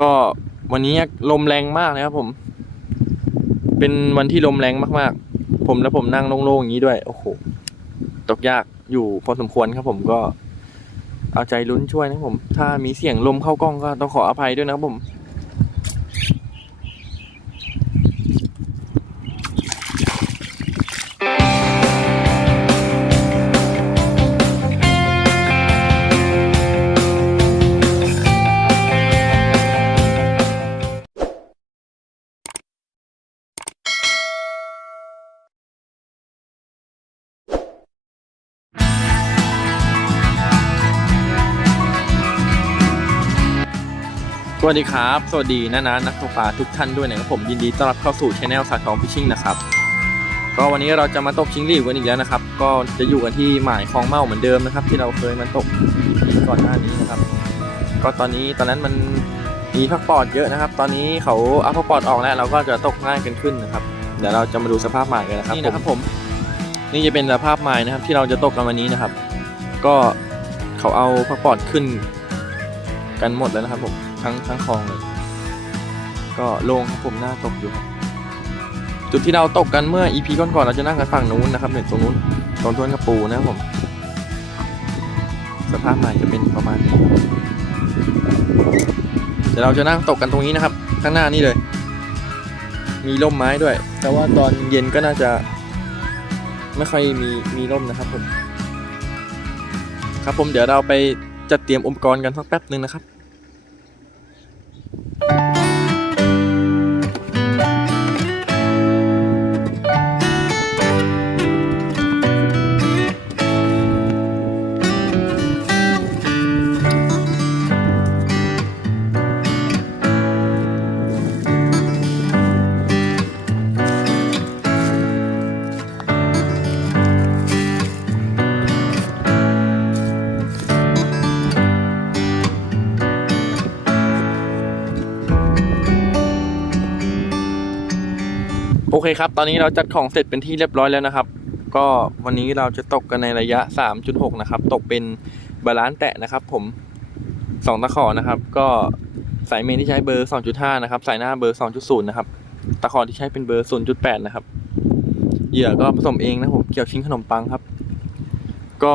ก็วันนี้ลมแรงมากเลยครับผม เป็นวันที่ลมแรงมากๆ ผมและผมนั่งโล่งๆอย่างนี้ด้วย โอ้โห ตกยากอยู่พอสมควรครับผมก็เอาใจลุ้นช่วยนะครับผม ถ้ามีเสียงลมเข้ากล้องก็ต้องขออภัยด้วยนะครับผม สวัสดีครับ สวัสดีนะนะนักตกปลาทุกท่านด้วยนะครับผมยินดีต้อนรับเข้าสู่ช anel สาทองฟิชชิ่งนะครับก็วันนี้เราจะมาตกชิงหลีกกันอีกแล้วนะครับ ก็จะอยู่กันที่หมายคลองเมาเหมือนเดิมนะครับ ที่เราเคยมาตกก่อนหน้านี้นะครับ ก็ตอนนี้ตอนนั้นมันมีพักปอดเยอะนะครับ ตอนนี้เขาเอาพักปอดออกแล้วเราก็จะตกง่ายกันขึ้นนะครับเดี๋ยวเราจะมาดูสภาพหมายกันนะครับนี่นะครับผม นี่จะเป็นสภาพหมายนะครับ ที่เราจะตกกันวันนี้นะครับ ก็เขาเอาพักปอดขึ้นกันหมดแล้วนะครับผม ทั้งทั้งคลองเลย ก็โล่งครับผมหน้าตกอยู่ครับจุดที่เราตกกันเมื่อ EP ก่อนๆเราจะนั่งกันฝั่งนู้นนะครับเนี่ยตรงนู้นตรงทวนกระปูนะครับผม สภาพใหม่จะเป็นประมาณนี้เดี๋ยวเราจะนั่งตกกันตรงนี้นะครับ ข้างหน้านี่เลย มีร่มไม้ด้วย แต่ว่าตอนเย็นก็น่าจะ ไม่ค่อยมีมีร่มนะครับผม ครับผมเดี๋ยวเราไปจัดเตรียมอุปกรณ์กันสักแป๊บหนึ่งนะครับ เคครับ ตอนนี้เราจัดของเสร็จเป็นที่เรียบร้อยแล้วนะครับ ก็วันนี้เราจะตกกันในระยะ 3.6 นะครับ ตกเป็นบาลานซ์แตะนะครับ ผมสองตะขอนะครับ ก็สายเมนที่ใช้เบอร์ 2.5 นะครับ สายหน้าเบอร์ 2.0 นะครับ ตะขอที่ใช้เป็นเบอร์ 0.8 นะครับ เหยื่อก็ผสมเองนะผมเกี่ยวชิ้นขนมปังครับ ก็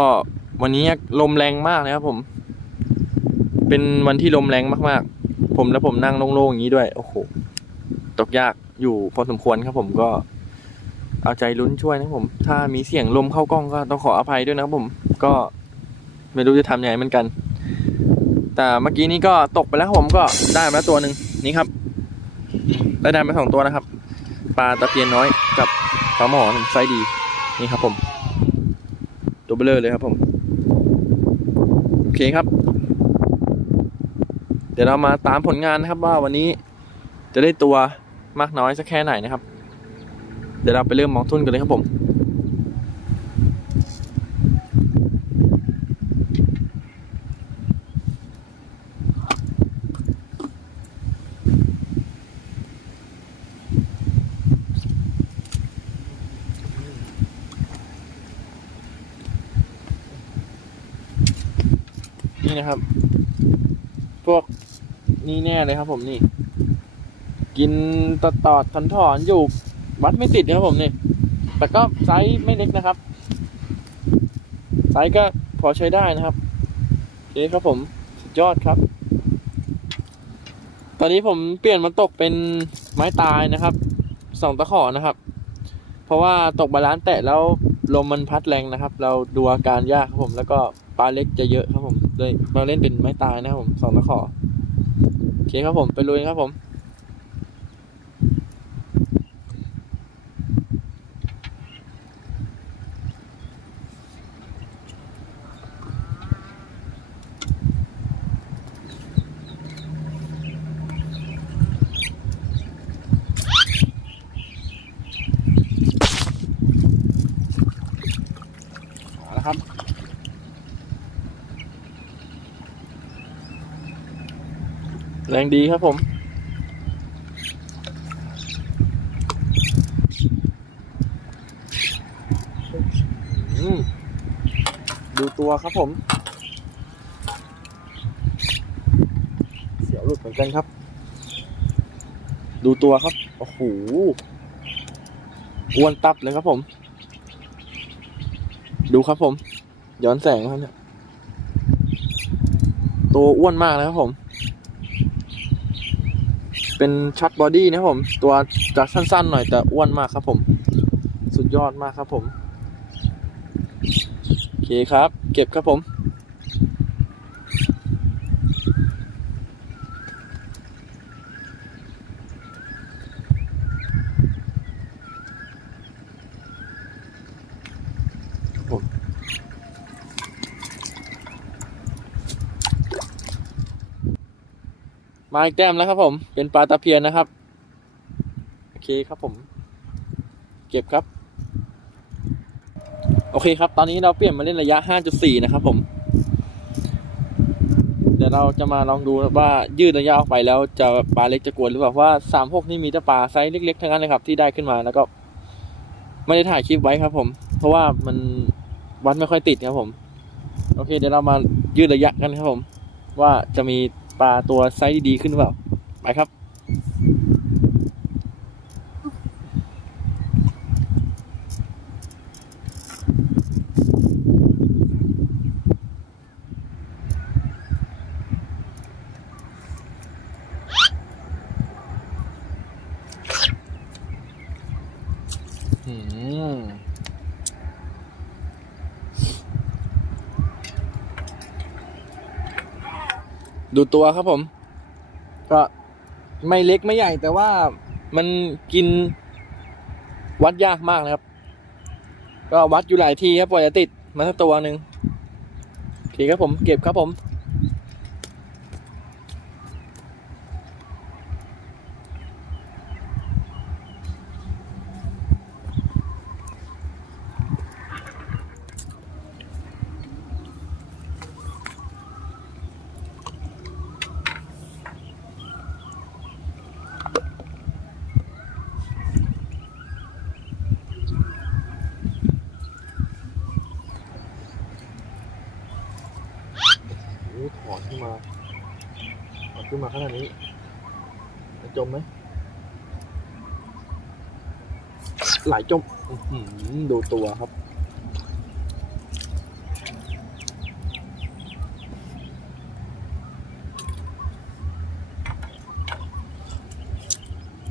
วันนี้ลมแรงมากนะครับผม เป็นวันที่ลมแรงมากๆ ผมและผมนั่งโล่งๆอย่างนี้ด้วย โอ้โห ตกยาก อยู่พอสมควรครับผมก็เอาใจลุ้นช่วยนะผม ถ้ามีเสียงลมเข้ากล้องก็ต้องขออภัยด้วยนะครับผม ก็ไม่รู้จะทำยังไงเหมือนกัน แต่เมื่อกี้นี้ก็ตกไปแล้วครับผมก็ได้มาตัวหนึ่งนี่ครับ ได้ได้มาสองตัวนะครับ ปลาตะเพียนน้อยกับปลาหมอไซดี นี่ครับผม ตัวเบลอเลยครับผม โอเคครับ เดี๋ยวเรามาตามผลงานนะครับว่าวันนี้จะได้ตัว มากน้อยสักแค่ไหนนะครับ เดี๋ยวเราไปเริ่มมองทุนกันเลยครับผมนี่นะครับ พวกนี่แน่เลยครับผมนี่ กินตอดตอดถอนถอนอยู่วัดไม่ติดนะครับผมนี่ แต่ก็ไซส์ไม่เล็กนะครับ ไซส์ก็พอใช้ได้นะครับโอเคครับผมสุดยอดครับ ตอนนี้ผมเปลี่ยนมาตกเป็นไม้ตายนะครับสองตะขอนะครับ เพราะว่าตกบาลานซ์แตะแล้วลมมันพัดแรงนะครับ เราดูอาการยากครับผม แล้วก็ปลาเล็กจะเยอะครับผมเลยมาเล่นเป็นไม้ตายนะครับผมสองตะขอโอเคครับผมไปลุยครับผม แรงดีครับผม ดูตัวครับผม เสียวหลุดเหมือนกันครับ ดูตัวครับ โอ้โห อ้วนตับเลยครับผม ดูครับผม ย้อนแสงครับเนี่ย ตัวอ้วนมากเลยครับผม เป็นช็อตบอดี้นะผม ตัวจะสั้นๆหน่อยแต่อ้วนมากครับผม สุดยอดมากครับผม โอเคครับ เก็บครับผม มาอีกแต้มแล้วครับผม เป็นปลาตะเพียนนะครับ โอเคครับผม เก็บครับ โอเคครับ ตอนนี้เราเปลี่ยนมาเล่นระยะ 5.4 นะครับผม เดี๋ยวเราจะมาลองดูว่ายืดระยะออกไปแล้วจะปลาเล็กจะกวนหรือเปล่าเพราะว่า 36 นี่มีแต่ปลาไซส์เล็กๆทั้งนั้นเลยครับ ที่ได้ขึ้นมาแล้วก็ ไม่ได้ถ่ายคลิปไว้ครับ ผม เพราะว่ามันวัดไม่ค่อยติดครับผม โอเค เดี๋ยวเรามายืดระยะกันครับผม ว่าจะมี ปลาตัวไซส์ดีขึ้นหรือเปล่า ไปครับ อืม ดูตัวครับผม ก็ไม่เล็กไม่ใหญ่ แต่ว่ามันกินวัดยากมากนะครับ ก็วัดอยู่หลายทีครับกว่าจะติดมาสักตัวหนึ่งโอเคครับผม เก็บครับผม โอ้ถอนขึ้นมาถอนขึ้น มาขนาดนี้จมไหมหลายจมดูตัวครับ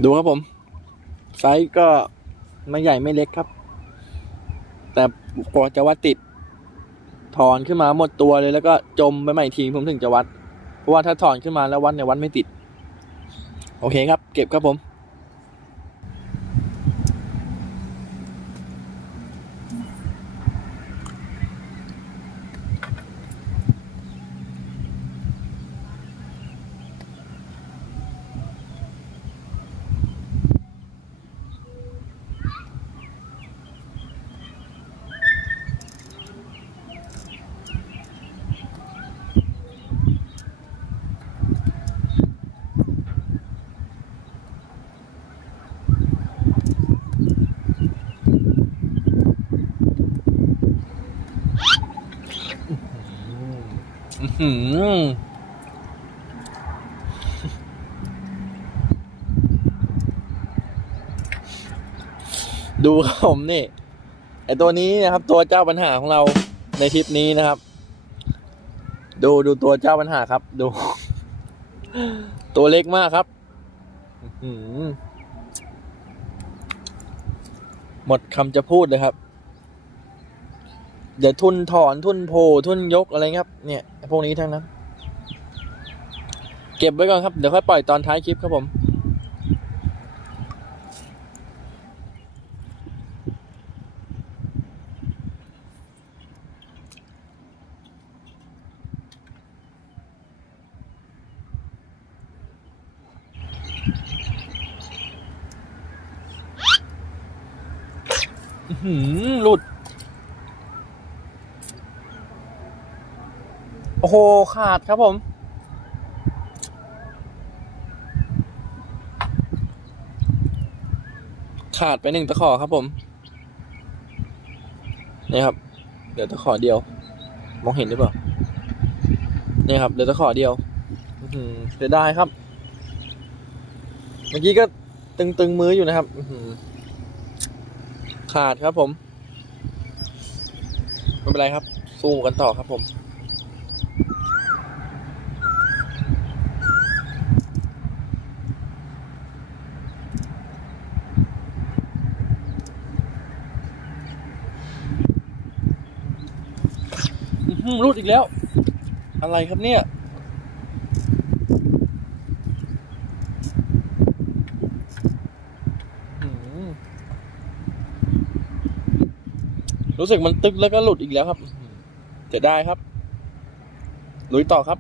ดูครับผม ไซส์ก็ไม่ใหญ่ไม่เล็กครับ แต่กว่าจะวัดติด ถอนขึ้นมาหมดตัวเลยแล้วก็จมไปใหม่ทีผมถึงจะวัด เพราะว่าถ้าถอนขึ้นมาแล้ววัดในวัดไม่ติด โอเคครับ เก็บครับผม อื้อหือดูครับผมนี่ไอตัวนี้นะครับ ตัวเจ้าปัญหาของเราในทริปนี้นะครับ ดูดูตัวเจ้าปัญหาครับ ดู ตัวเล็กมากครับหมดคำจะพูดเลยครับ เดี๋ยวทุนถอนทุนโผ่ทุนยกอะไรครับ เนี่ยพวกนี้ทั้งนั้น เก็บไว้ก่อนครับ เดี๋ยวค่อยปล่อยตอนท้ายคลิปครับผม อื้อหือหลุด โอ้โห ขาดครับผม ขาดไปหนึ่งตะขอครับผม นี่ครับ เดี๋ยวตะขอเดียว มองเห็นหรือเปล่า นี่ครับ เดี๋ยวตะขอเดียวเสียดายครับ เมื่อกี้ก็ตึงๆมืออยู่นะครับขาดครับผม ไม่เป็นไรครับ สู้กันต่อครับผม รูดอีกแล้ว อะไรครับเนี่ย รู้สึกมันตึกแล้วก็หลุดอีกแล้วครับจะได้ครับ ลุยต่อครับ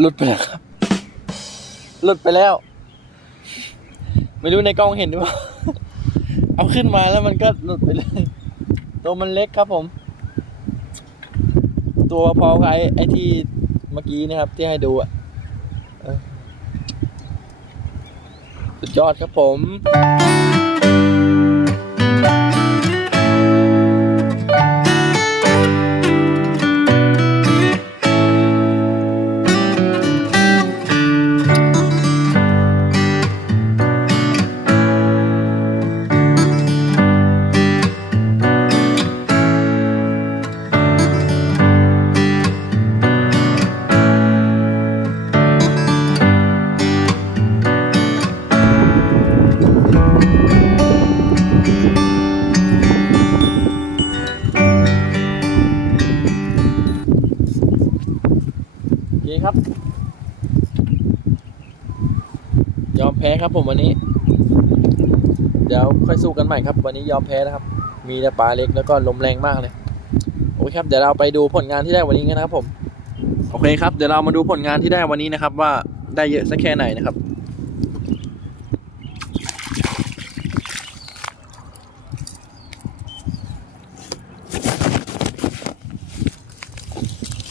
หลุดไปแล้วครับหลุดไปแล้ว ไม่รู้ในกล้องเห็นหรือเปล่าเอาขึ้นมาแล้วมันก็หลุดไปเลยตัวมันเล็กครับผม ตัวพอกับไอ้ไอ้ที่เมื่อกี้นะครับ ที่ให้ดูอะสุดยอดครับผม ครับผมวันนี้ เดี๋ยวค่อยสู้กันใหม่ครับ วันนี้ยอมแพ้นะครับ มีแต่ปลาเล็กแล้วก็ลมแรงมากเลยโอเคครับเดี๋ยวเราไปดูผลงานที่ได้วันนี้กันนะครับผมโอเคครับ เดี๋ยวเรามาดูผลงานที่ได้วันนี้นะครับ ว่าได้เยอะสักแค่ไหนนะครับ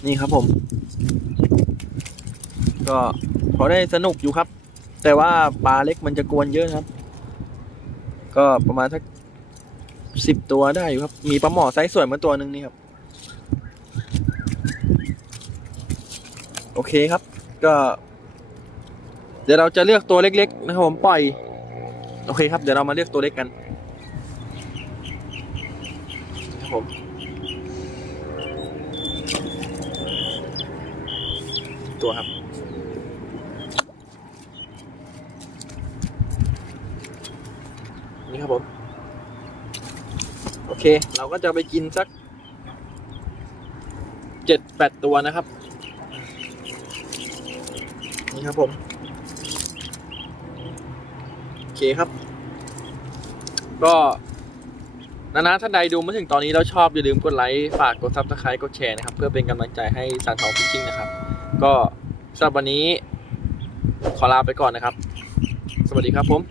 นี่ครับผม ก็พอได้สนุกอยู่ครับ แต่ว่าปลาเล็กมันจะกวนเยอะครับ ก็ประมาณสักสิบตัวได้อยู่ครับ มีปลาหมอไซส์สวยมาตัวหนึ่งนี่ครับ โอเคครับ ก็ เดี๋ยวเราจะเลือกตัวเล็ก ๆ นะครับผมปล่อย โอเคครับ เดี๋ยวเรามาเลือกตัวเล็กกันครับผมตัวครับ นี่ครับผม โอเค เราก็จะไปกินสักเจ็ดแปดตัวนะครับ นี่ครับผม โอเคครับ ก็นานาท่านใดดูมาถึงตอนนี้แล้วชอบอย่าลืมกดไลค์ฝากกดซับสไครต์กดแชร์นะครับ เพื่อเป็นกำลังใจให้สารทองฟิชชิ่งนะครับ ก็สำหรับวันนี้ขอลาไปก่อนนะครับ สวัสดีครับผม